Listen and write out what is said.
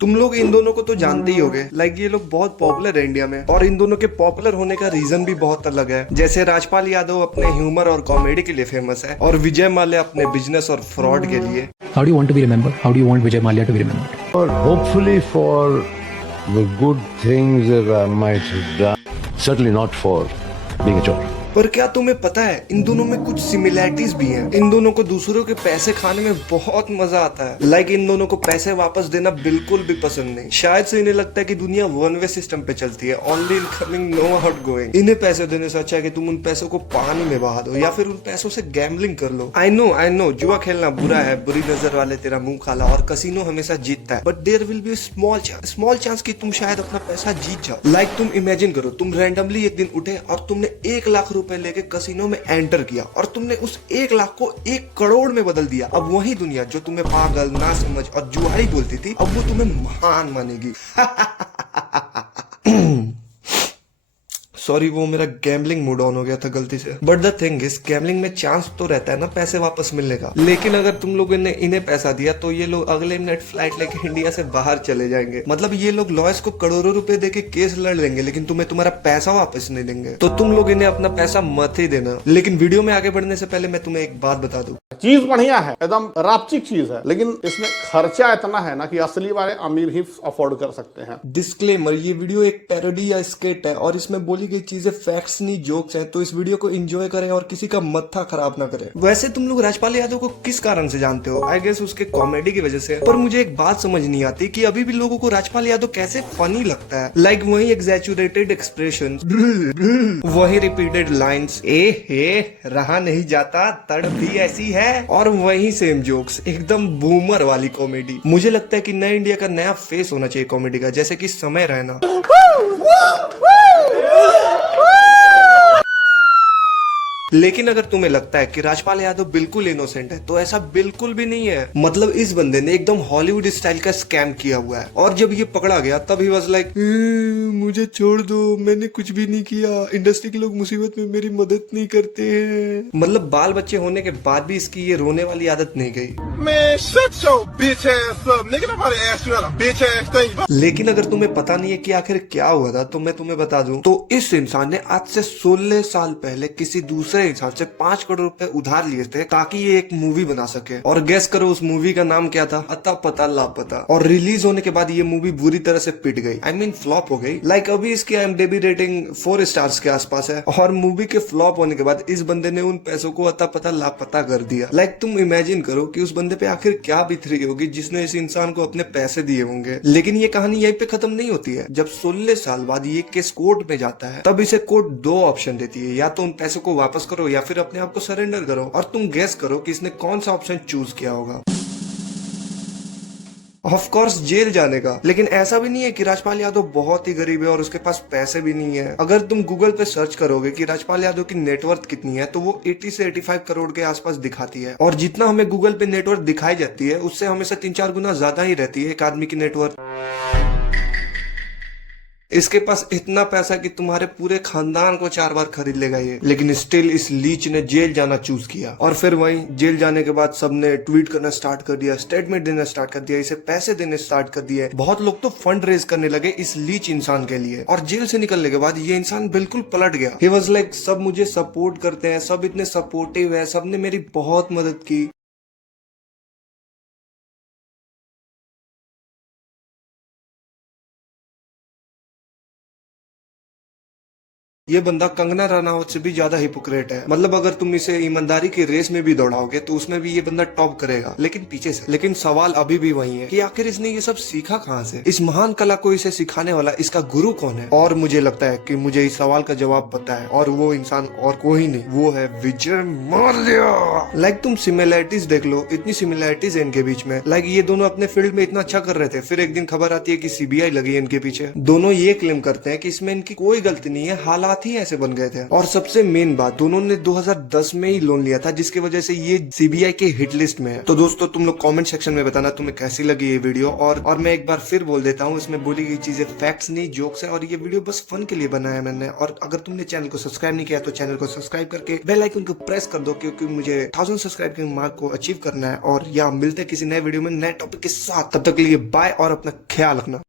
तुम लोग इन दोनों को तो जानते ही होगे, लाइक ये लोग बहुत पॉपुलर है इंडिया में, और इन दोनों के पॉपुलर होने का रीजन भी बहुत अलग है। जैसे राजपाल यादव अपने ह्यूमर और कॉमेडी के लिए फेमस है, और विजय माल्या अपने बिजनेस और फ्रॉड के लिए। How do you want to be remembered? How do you want Vijay Mallya to be remembered? Or hopefully for the good things that I might have done. Certainly not for being a chore. पर क्या तुम्हें पता है इन दोनों में कुछ similarities भी हैं। इन दोनों को दूसरों के पैसे खाने में बहुत मजा आता है। लाइक इन दोनों को पैसे वापस देना बिल्कुल भी पसंद नहीं। शायद से इन्हें लगता है कि दुनिया वन वे सिस्टम पे चलती है, only incoming no outgoing. इन्हें पैसे देने से अच्छा है कि तुम उन पैसों को पानी में बहा दो या फिर उन पैसों से गैम्बलिंग कर लो। आई नो जुआ खेलना बुरा है, बुरी नजर वाले तेरा मुंह खाला, और कसिनो हमेशा जीतता है, but there will be small chance कि तुम शायद अपना पैसा जीत जाओ। लाइक तुम इमेजिन करो, तुम रैंडमली एक दिन उठे और तुमने 1 लाख रुपए लेके कसिनो में एंटर किया और तुमने उस 1 लाख को 1 करोड़ में बदल दिया। अब वही दुनिया जो तुम्हें पागल, ना समझ और जुआरी बोलती थी, अब वो तुम्हें महान मानेगी। सॉरी, वो मेरा गैम्बलिंग मूड ऑन हो गया था गलती से। But the thing is, gambling में चांस तो रहता है ना पैसे वापस मिलने का, लेकिन अगर तुम लोगों ने इन्हें पैसा दिया तो ये लोग अगले मिनट फ्लाइट लेके इंडिया से बाहर चले जाएंगे। मतलब ये लोग लॉयर्स को करोड़ों रुपए देके केस लड़ लेंगे, लेकिन तुम्हें तुम्हारा पैसा वापस नहीं देंगे। तो तुम लोग इन्हें अपना पैसा मत ही देना। लेकिन वीडियो में आगे बढ़ने से पहले मैं तुम्हें एक बात बता दूं। चीज बढ़िया है, एकदम रापचिक चीज है, लेकिन इसमें खर्चा इतना है ना कि असली वाले अमीर ही अफोर्ड कर सकते हैं। डिस्क्लेमर, ये वीडियो एक पैरोडी या स्केट है और इसमें बोली गई चीजें फैक्ट्स नहीं जोक्स हैं, तो इस वीडियो को एंजॉय करें और किसी का मत्था खराब ना करें। वैसे तुम लोग राजपाल यादव को किस कारण से जानते हो? आई गेस उसके कॉमेडी की वजह से। पर मुझे एक बात समझ नहीं आती कि अभी भी लोगों को राजपाल यादव कैसे फनी लगता है। लाइक वही एग्जैचुरेटेड एक्सप्रेशन, वही रिपीटेड लाइन्स, रहा नहीं जाता, तड़प भी ऐसी है, और वही सेम जोक्स, एकदम बूमर वाली कॉमेडी। मुझे लगता है कि नए इंडिया का नया फेस होना चाहिए कॉमेडी का, जैसे कि समय रैना। लेकिन अगर तुम्हें लगता है कि राजपाल यादव बिल्कुल इनोसेंट है, तो ऐसा बिल्कुल भी नहीं है। मतलब इस बंदे ने एकदम हॉलीवुड स्टाइल का स्कैम किया हुआ है, और जब ये पकड़ा गया तब ही वाज लाइक, मुझे छोड़ दो, मैंने कुछ भी नहीं किया, इंडस्ट्री के लोग मुसीबत में मेरी मदद नहीं करते हैं। मतलब बाल बच्चे होने के बाद भी इसकी ये रोने वाली आदत नहीं गई। लेकिन अगर तुम्हें पता नहीं है कि आखिर क्या हुआ था, तो मैं तुम्हें बता दूं, तो इस इंसान ने आज से 16 साल पहले किसी दूसरे इंसान से 5 करोड़ रुपए उधार लिए थे ताकि ये एक मूवी बना सके। और गेस करो उस मूवी का नाम क्या था? अता पता लापता। और रिलीज होने के बाद ये मूवी बुरी तरह से पिट गई, आई मीन फ्लॉप हो गई। लाइक अभी इसकी IMDb रेटिंग 4 स्टार्स के आसपास है, और मूवी के फ्लॉप होने के बाद इस बंदे ने उन पैसों को अता पता लापता कर दिया। लाइक तुम इमेजिन करो कि उस बंदे पे आखिर क्या बीत रही होगी जिसने इस इंसान को अपने पैसे दिए होंगे। लेकिन ये कहानी यहीं पे खत्म नहीं होती है। जब 16 साल बाद ये केस कोर्ट में जाता है, तब इसे कोर्ट 2 ऑप्शन देती है, या तो उन पैसों को वापस करो या फिर अपने आप को सरेंडर करो। और तुम गेस करो कि इसने कौन सा ऑप्शन चूज किया होगा? ऑफ कोर्स जेल जाने का। लेकिन ऐसा भी नहीं है कि राजपाल यादव बहुत ही गरीब है और उसके पास पैसे भी नहीं है। अगर तुम गूगल पे सर्च करोगे कि राजपाल यादव की नेटवर्थ कितनी है, तो वो 80 से 85 करोड़ के आसपास दिखाती है। और जितना हमें गूगल पे नेटवर्थ दिखाई जाती है, उससे हमेशा 3-4 गुना ज्यादा ही रहती है एक आदमी की नेटवर्थ। इसके पास इतना पैसा कि तुम्हारे पूरे खानदान को 4 बार खरीद लेगा ये। लेकिन स्टिल इस लीच ने जेल जाना चूज किया, और फिर वहीं जेल जाने के बाद सबने ट्वीट करना स्टार्ट कर दिया, स्टेटमेंट देना स्टार्ट कर दिया, इसे पैसे देने स्टार्ट कर दिए। बहुत लोग तो फंड रेज करने लगे इस लीच इंसान के लिए। और जेल से निकलने के बाद ये इंसान बिल्कुल पलट गया। ही वाज लाइक, सब मुझे सपोर्ट करते हैं, सब इतने सपोर्टिव है, सबने मेरी बहुत मदद की। ये बंदा कंगना रनावत से भी ज्यादा हिपोक्रेट है। मतलब अगर तुम इसे ईमानदारी की रेस में भी दौड़ाओगे तो उसमें भी ये बंदा टॉप करेगा, लेकिन पीछे से। लेकिन सवाल अभी भी वही है कि आखिर इसने ये सब सीखा कहाँ से? इस महान कला को इसे सिखाने वाला इसका गुरु कौन है? और मुझे लगता है कि मुझे इस सवाल का जवाब पता है, और वो इंसान और कोई नहीं, वो है विजय माल्या। लाइक तुम सिमिलैरिटीज देख लो, इतनी सिमिलैरिटीज है इनके बीच में। लाइक ये दोनों अपने फील्ड में इतना अच्छा कर रहे थे, फिर एक दिन खबर आती है कि CBI लगी है इनके पीछे। दोनों ये क्लेम करते हैं कि इसमें इनकी कोई गलती नहीं है, हालात साथ ही ऐसे बन गए थे। और सबसे मेन बात, दोनों ने 2010 में ही लोन लिया था, जिसकी वजह से ये सीबीआई के हिट लिस्ट में है। तो दोस्तों तुम लोग कमेंट सेक्शन में बताना तुम्हें कैसी लगी ये वीडियो। और मैं एक बार फिर बोल देता हूँ, इसमें बोली गई चीजें फैक्ट्स नहीं, जोक्स है, और ये वीडियो बस फन के लिए बनाया मैंने। और अगर तुमने चैनल को सब्सक्राइब नहीं किया तो चैनल को सब्सक्राइब करके बेल आइकन को प्रेस कर दो, क्योंकि मुझे 1000 सब्सक्राइब के मार्क को अचीव करना है। और या मिलते हैं किसी नए वीडियो में नए टॉपिक के साथ, तब तक के लिए बाय और अपना ख्याल रखना।